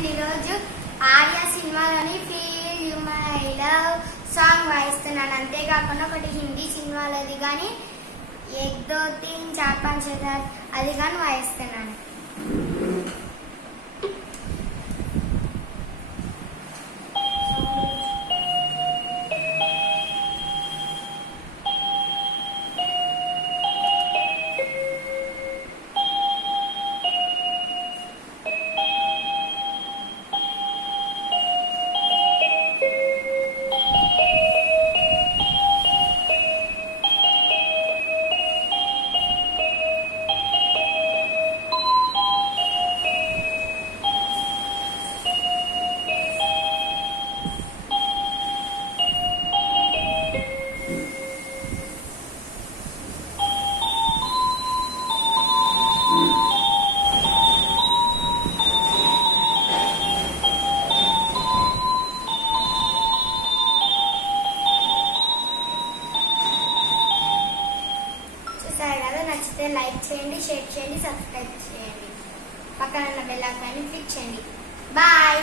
నేను ఈరోజు ఆర్య సినిమాలోని ఫీల్ మై లవ్ సాంగ్ వాయిస్తున్నాను. అంతేకాకుండా ఒకటి హిందీ సినిమాలోది కానీ ఏక్ దో తీన్ చార్ పాంచ్ హజార్ అది కానీ వాయిస్తున్నాను. నచ్చితే లైక్ చేయండి, షేర్ చేయండి, సబ్స్క్రైబ్ చేయండి, పక్కన ఉన్న బెల్ ఐకాన్ని క్లిక్ చేయండి. బాయ్.